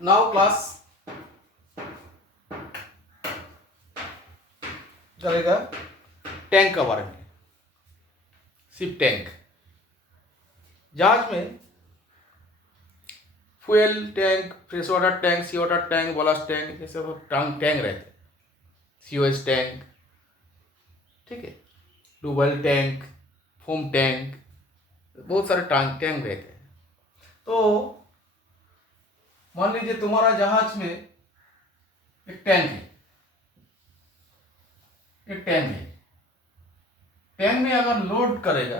Now class चलेगा tank का बारे में। शिप टैंक, जहाज में fuel tank, fresh water tank, sea water tank, ballast tank, ये सब टैंक रहते हैं। सीओएस टैंक, ठीक है, डुबल टैंक, फोम टैंक, बहुत सारे टैंक रहते हैं। तो मान लीजिए तुम्हारा जहाज में एक टैंक है, टैंक में अगर लोड करेगा,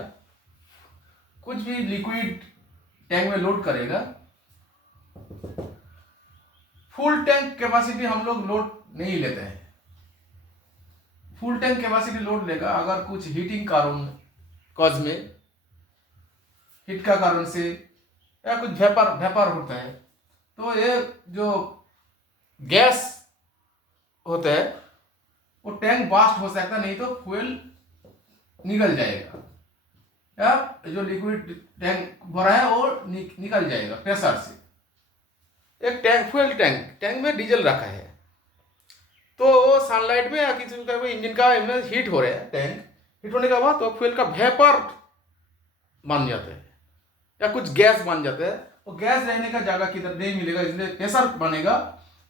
कुछ भी लिक्विड टैंक में लोड करेगा, फुल टैंक कैपेसिटी हम लोग लोड नहीं लेते हैं। फुल टैंक कैपेसिटी लोड लेगा अगर कुछ हीटिंग कॉज में, हीट का कारण से या कुछ वेपर होता है, तो ये जो गैस होता है वो टैंक बास्ट हो सकता है, नहीं तो फ्यूल निकल जाएगा, या जो लिक्विड टैंक भरा है वो निकल जाएगा प्रेशर से। एक टैंक, फ्यूल टैंक में डीजल रखा है, तो सनलाइट में या किसी का इंजन का हीट हो रहा है, टैंक हीट होने के बाद तो फ्यूल का वेपर बन जाता है या कुछ गैस बन जाता है। वो गैस रहने का जगह किधर नहीं मिलेगा, इसलिए प्रेशर बनेगा,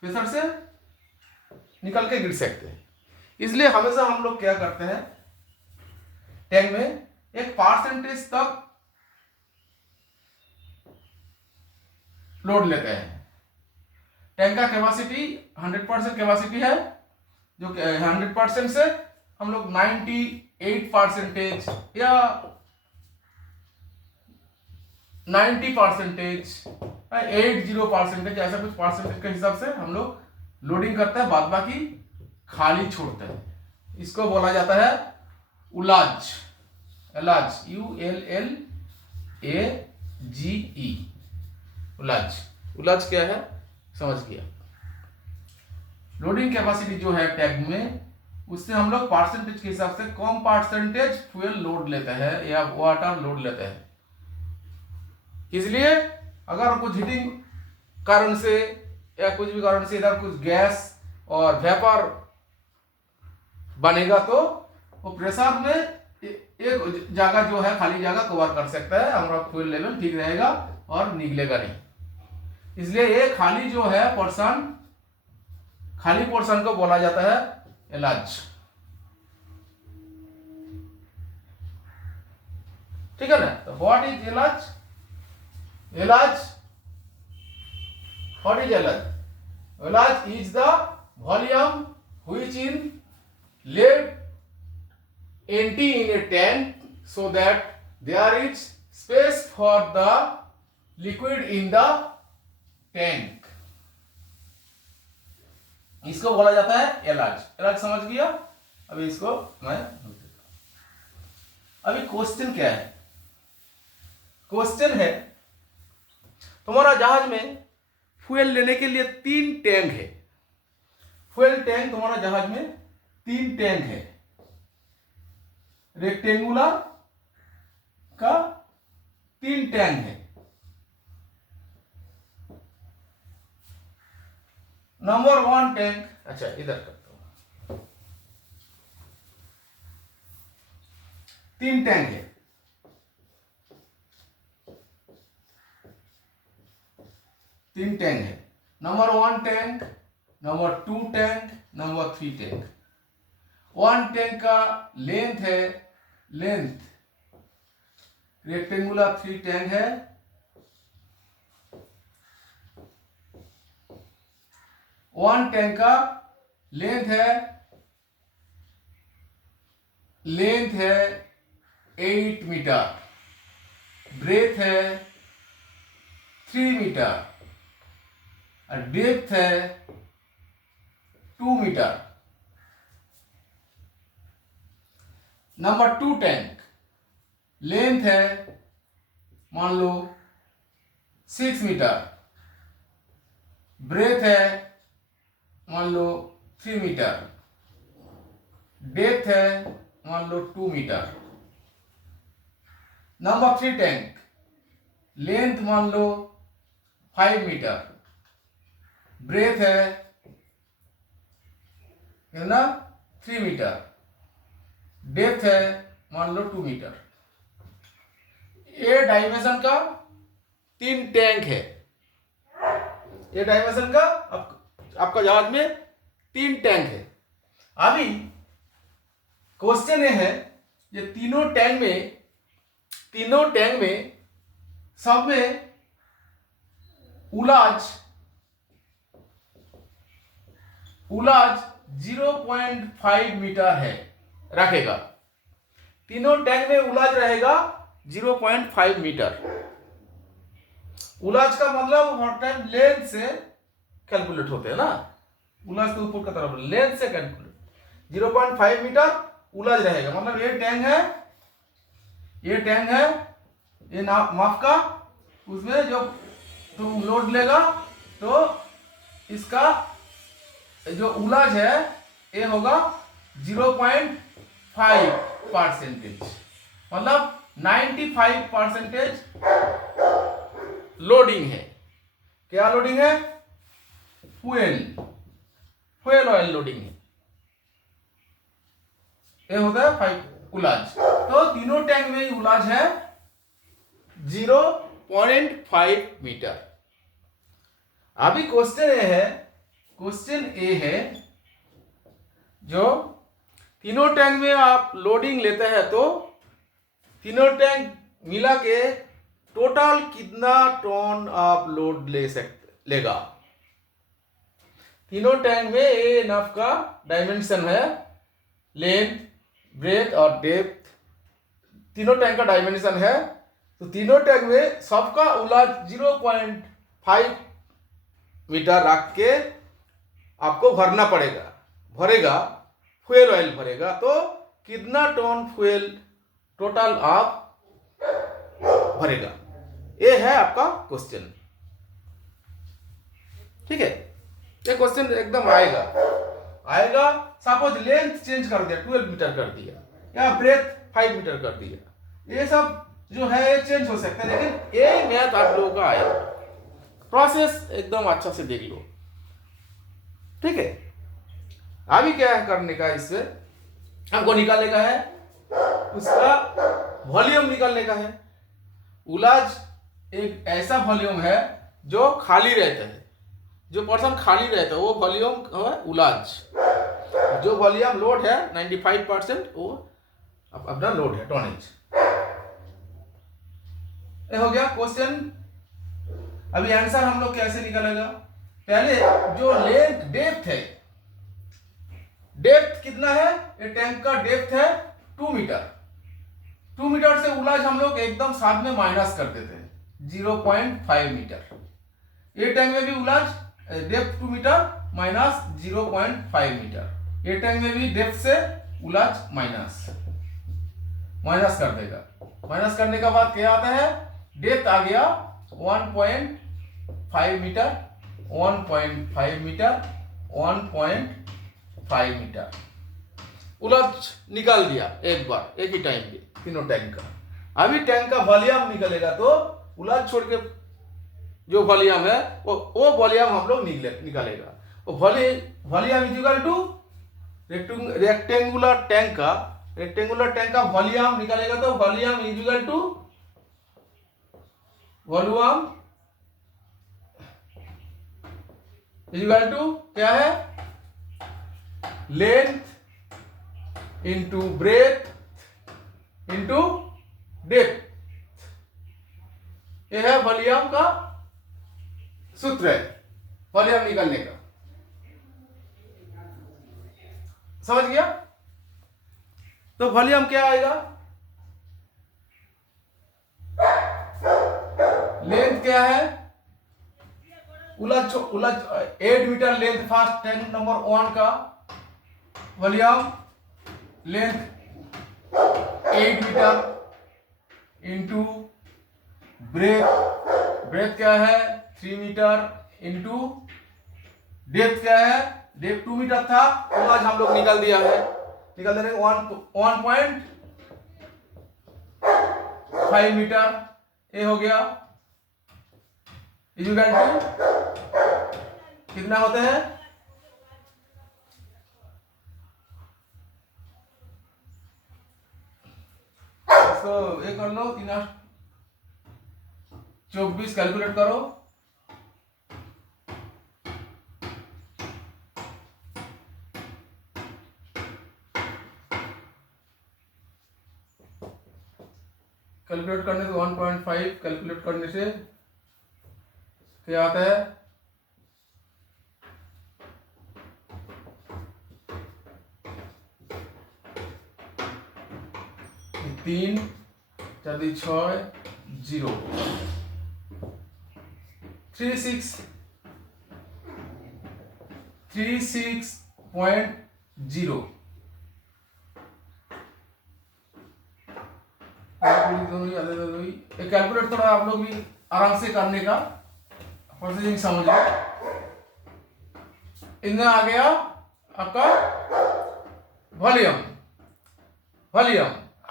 प्रेशर से निकल के गिर सकते हैं। इसलिए हमेशा हम लोग क्या करते हैं, टैंक में एक परसेंटेज तक लोड लेते हैं। टैंक का कैपेसिटी 100% कैपेसिटी है, जो 100% से हम लोग 98% या 90%, 80% ऐसा कुछ परसेंटेज के हिसाब से हम लोग लोडिंग करते हैं, बाद बाकी खाली छोड़ते हैं। इसको बोला जाता है उलाज, एलाज, ULLAGE, उलाज क्या है समझ गया। लोडिंग कैपेसिटी जो है टैंक में, उससे हम लोग परसेंटेज के हिसाब से कम परसेंटेज फ्यूल लोड लेते हैं या वाटर लोड लेते हैं। इसलिए अगर कुछ हीटिंग कारण से या कुछ भी कारण से इधर कुछ गैस और वेपर बनेगा, तो वो प्रेशर में एक जगह जो है खाली जगह कवर कर सकता है, हमारा फ्यूल लेवल ठीक रहेगा और निकलेगा नहीं। इसलिए ये खाली जो है पोर्शन, खाली पोर्शन को बोला जाता है एलाज, ठीक है ना। तो what is alloys? What is Elaj? Elaj is the volume which is left empty in a tank so that there is space for the liquid in the tank. इसको बोला जाता है एलाज। एलाज समझ गया? अभी इसको मैं अभी क्वेश्चन क्या है? क्वेश्चन है, तुम्हारा जहाज में फ्यूल लेने के लिए 3 टैंक है। फ्यूल टैंक तुम्हारा जहाज में 3 टैंक है, रेक्टेंगुलर का 3 टैंक है। नंबर 1 टैंक, अच्छा इधर करता हूं, 3 टैंक है। तीन टैंक है, number 1 tank, number 2 tank, number 3 tank. 1 tank का लेंथ है, लेंथ रेक्टेंगुलर 3 टैंक है, 1 टैंक का लेंथ है 8 मीटर, ब्रेथ है 3 मीटर और डेप्थ है 2 मीटर। नंबर 2 टैंक लेंथ है मान लो 6 मीटर, ब्रेथ है मान लो 3 मीटर, डेप्थ है मान लो 2 मीटर। नंबर 3 टैंक लेंथ मान लो 5 मीटर, ब्रेथ है कितना 3 मीटर, डेप्थ है मान लो 2 मीटर। ये डायमेंशन का 3 टैंक है। ये डायमेंशन का आपका जहाज में 3 टैंक है। अभी क्वेश्चन ये है, ये तीनों टैंक में सब में उलाज 0.5 मीटर है रखेगा। तीनों टैंक में उलाज रहेगा 0.5 मीटर। उलाज का मतलब हर टाइम लेंथ से कैलकुलेट होते हैं ना, उलाज तो ऊपर का तरफ लेंथ से कैलकुलेट 0.5 मीटर उलाज रहेगा। मतलब ये टैंक है ये माफ का, उसमें जो तुम लोड लेगा तो इसका जो उलाज है ये होगा 0.5%, मतलब 95% लोडिंग है। क्या लोडिंग है? फ्यूल ऑयल लोडिंग है। ये होता है 5 उलाज। तो तीनों टैंक में उलाज है 0.5 मीटर। अभी क्वेश्चन ए है जो तीनों टैंक में आप लोडिंग लेते हैं तो तीनों टैंक मिला के टोटल कितना टन आप लोड लेगा। तीनों टैंक में ए नफ का डायमेंशन है, लेंथ, ब्रेथ और डेप्थ, तीनों टैंक का डायमेंशन है। तो तीनों टैंक में सबका उलाज 0.5 मीटर रख के आपको भरना भरेगा फ्यूल ऑयल भरेगा। तो कितना टन फ्यूल टोटल आप भरेगा, ये है आपका क्वेश्चन। ठीक है, ये क्वेश्चन एकदम आएगा। सपोज लेंथ चेंज कर दिया, 12 मीटर कर दिया, या ब्रेथ 5 मीटर कर दिया, ये सब जो है ये चेंज हो सकता है, लेकिन ये मैथ आप लोगों का आएगा। प्रोसेस एकदम अच्छा से देख लो। ठीक है, अभी क्या है करने का, इससे हमको निकालने का है उसका वॉल्यूम निकालने का है। उलाज एक ऐसा वॉल्यूम है जो खाली रहता है, जो पर्सन खाली रहता है वो वॉल्यूम है उलाज। जो वॉल्यूम लोड है 95% वो अपना लोड है टोनेज। ये हो गया क्वेश्चन। अभी आंसर हम लोग कैसे निकालेगा? पहले जो लेंथ डेप्थ है, डेप्थ कितना है? ये टैंक का डेप्थ है 2 मीटर। 2 मीटर से उलाज हम लोग एकदम साथ में माइनस कर देते हैं 0.5 मीटर। ये टैंक में भी उलाज डेप्थ 2 मीटर माइनस 0.5 मीटर। ये टैंक में भी डेप्थ से उलाज माइनस कर देगा। माइनस करने के बाद क्या आता है? डेप्थ आ गया 1.5 मीटर, 1.5 मीटर, 1.5 मीटर। उलझ निकाल दिया एक बार, एक ही टाइम पे तीनों टैंक का। अभी टैंक का वॉल्यूम निकलेगा तो उलझ छोड़ के जो वॉल्यूम है वो वॉल्यूम हम लोग निकालेगा। वो volume is equal two rectangular tank का वॉल्यूम निकालेगा तो वॉल्यूम इज इक्वल टू क्या है? Length into breadth into depth. यह है वॉल्यूम का सूत्र है वॉल्यूम निकालने का। समझ गया? तो वॉल्यूम क्या आएगा? लेंथ क्या है? उलझ 8 meter length first tank number 1 का volume length 8 meter into breadth क्या है 3 मीटर इंटू डेप्थ क्या है? डेप्थ 2 मीटर था, उलझ हम लोग निकाल देने 1.5 मीटर। ये हो गया इक्वल टू कितना होते हैं? इसको ये कर लो, 3/24 कैलकुलेट करो। कैलकुलेट करने से 1.5 कैलकुलेट करने से क्या आता है? 3 4 6 0 36.0 कैलकुलेट थोड़ा आप लोग भी आराम से करने का प्रोसेसिंग समझ लो। इतना आ गया आपका वॉल्यूम।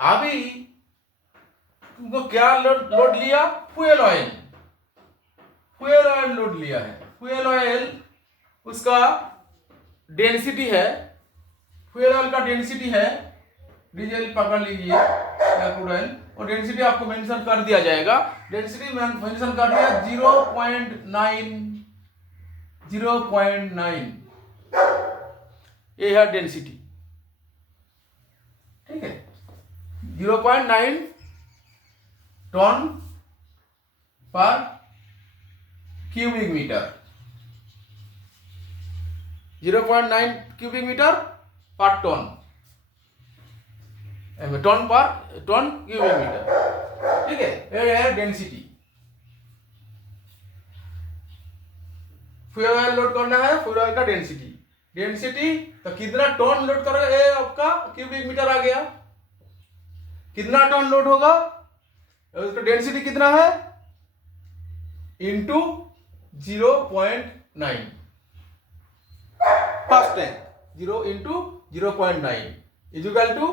अभी तुमको क्या लोड लिया? फ्यूल ऑयल लोड लिया है। फ्यूल ऑयल उसका डेंसिटी है, फ्यूल ऑयल का डेंसिटी है, डीजल पकड़ लीजिए या क्रूड ऑयल, और डेंसिटी आपको मेंशन कर दिया जाएगा। डेंसिटी मेंशन कर दिया 0.9 ये है डेंसिटी, ठीक है। 0.9 टन पर क्यूबिक मीटर, 0.9 क्यूबिक मीटर पर टन, टन क्यूबिक मीटर, ठीक है। ये है डेंसिटी। फ्यूल ऑयल लोड करना है, फ्यूल ऑयल का डेंसिटी तो कितना टन लोड करोगे? ये आपका क्यूबिक मीटर आ गया। कितना टन लोड होगा? उसका डेंसिटी कितना है? Into 0.9 first tank, 0 into 0.9 equal to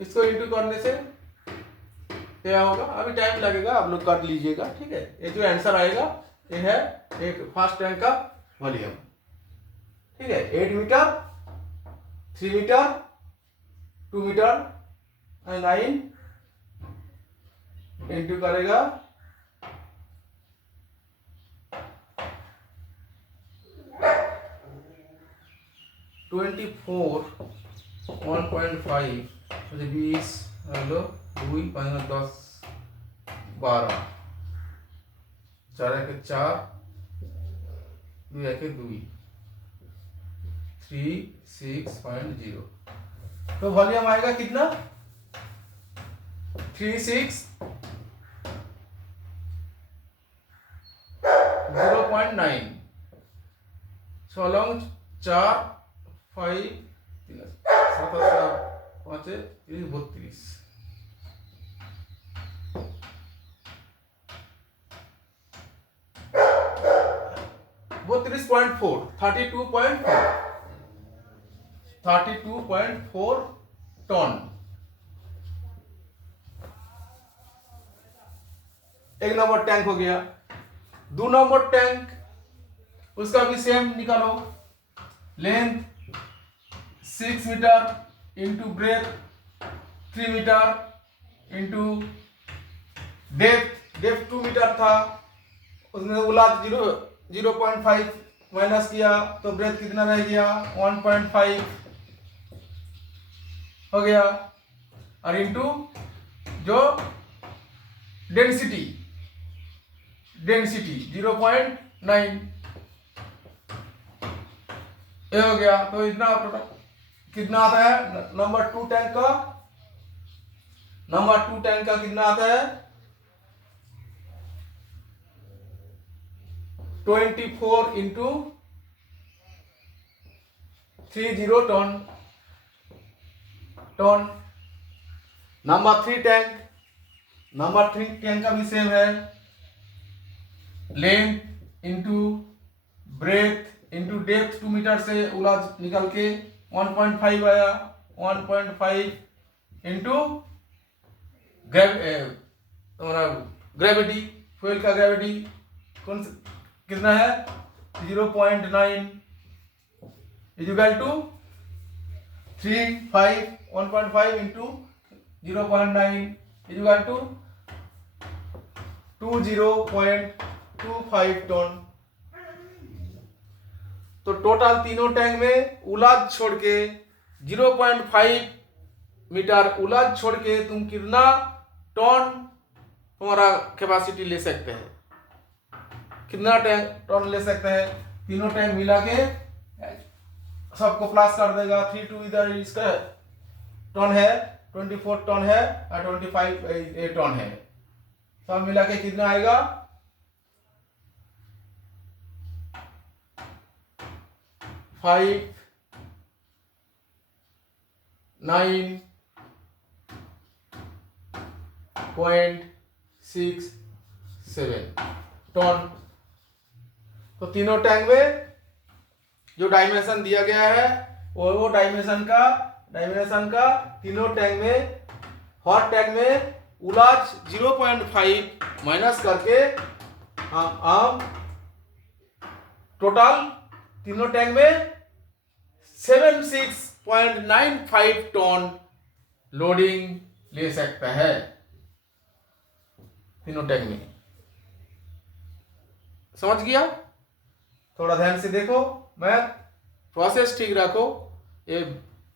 इसको इंटू करने से क्या होगा? अभी टाइम लगेगा, आप लोग कर लीजिएगा, ठीक है। ये जो आंसर आएगा ये है एक फर्स्ट टैंक का वॉल्यूम, ठीक है। 8 मीटर, 3 मीटर, 2 मीटर, 9 इंटू करेगा 24 1.5 20 हेलो 2 5 10 12 4 के 4 2 के 2 36.0 तो वॉल्यूम आएगा कितना? 36.0.9 सोलंग 4 5 7 5 32 32.4 32.4 टन। एक नंबर टैंक हो गया। 2 नंबर टैंक उसका भी सेम निकालो। Length 6 meter into breadth 3 meter into depth 2 meter था, उसने बोला 0.5 माइनस किया तो ब्रेथ कितना रह गया? 1.5 हो गया, और इंटू जो डेंसिटी 0.9 ये हो गया। तो इतना कितना आता है? नंबर 2 टैंक का कितना आता है? 24 इंटू 30 टन। नंबर 3 टैंक का भी सेम है। Length into breadth into depth 2 meter से उलाज निकल के 1.5 आया, 1.5 इंटू ग्रेविटी, फ्यूल का ग्रेविटी कौन कितना है 0.9 equal to 1.5 into 0.9 equal to 20.25 ton. तो टोटल तीनों टैंक में उलाज छोड़ के 0.5 मीटर उलाज छोड़ के तुम कितना टन तुम्हारा कैपेसिटी ले सकते हैं, कितना टैंक टन ले सकते हैं। तीनों टैंक मिला के सबको प्लस कर देगा। 3 2 इधर इसका टन है 24 टन है और 25 टन है, सब मिला के कितना आएगा 59.67 टन। तो तीनों टैंक में जो डायमेंशन दिया गया है वो डायमेंशन का तीनों टैंक में हर टैंक में उलाज 0.5 माइनस करके हम टोटल तीनों टैंक में 76.95 टन लोडिंग ले सकता है तीनों टैंक में। समझ गया? थोड़ा ध्यान से देखो, मैं प्रोसेस ठीक रखो, ये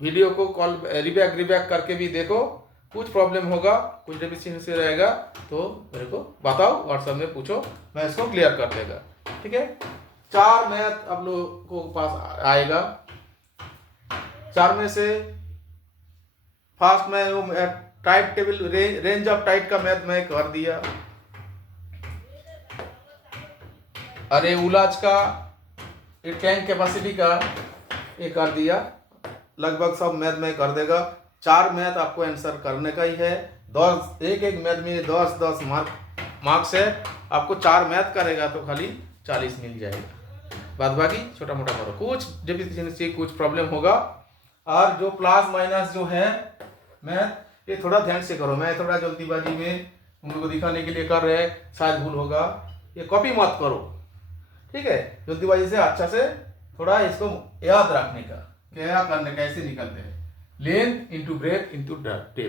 वीडियो को कॉल रिबैक करके भी देखो। कुछ प्रॉब्लम होगा, कुछ डेफिशिएंसी रहेगा तो मेरे को बताओ, व्हाट्सएप में पूछो, मैं इसको क्लियर कर देगा। ठीक है, 4 मैथ आप लोगों को पास आएगा। 4 में से फर्स्ट में वो tight table range of tight का मैथ मैं कर दिया। अरे उलाज का टैंक कैपेसिटी का ये कर दिया। लगभग सब मैथ में कर देगा। 4 मैथ आपको आंसर करने का ही है। 10 एक मैथ में 10 मार्क्स है। आपको 4 मैथ करेगा तो खाली 40 मिल जाएगा। बाद बाकी छोटा मोटा करो, कुछ डेफिशिएंसी कुछ प्रॉब्लम होगा। और जो प्लस माइनस जो है मैथ, ये थोड़ा ध्यान से करो। मैं थोड़ा जल्दीबाजी में तुम लोग को दिखाने के लिए कर रहे हैं, शायद भूल होगा, ये कॉपी मत करो। ठीक है, जल्दीबाजी से अच्छा से थोड़ा इसको याद रखने का, क्या करने कैसे निकलते हैं। Length into breadth into depth,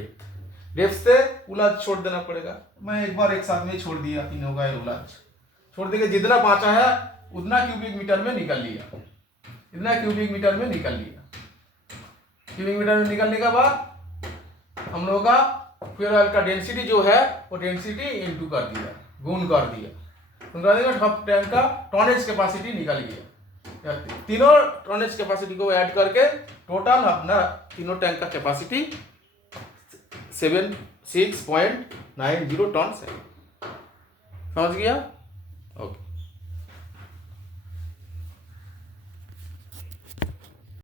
depth से उलाज छोड़ देना पड़ेगा। मैं एक बार एक साथ में छोड़ दिया, तीनों का उलाज छोड़ देके जितना बाँचा है उतना क्यूबिक मीटर में निकल लिया, इतना क्यूबिक मीटर में निकल लिया। क्यूबिक मीटर में निकलने के बाद हम लोग का फ्यूल ऑयल का डेंसिटी जो है वो डेंसिटी इंटू कर दिया, गुण कर दिया। टैंक का टॉनेज कैपेसिटी निकल गया। तीनों टॉनेज कैपेसिटी को ऐड करके टोटल अपना तीनों टैंक का कैपेसिटी 76.90 टन है। समझ गया? ओके।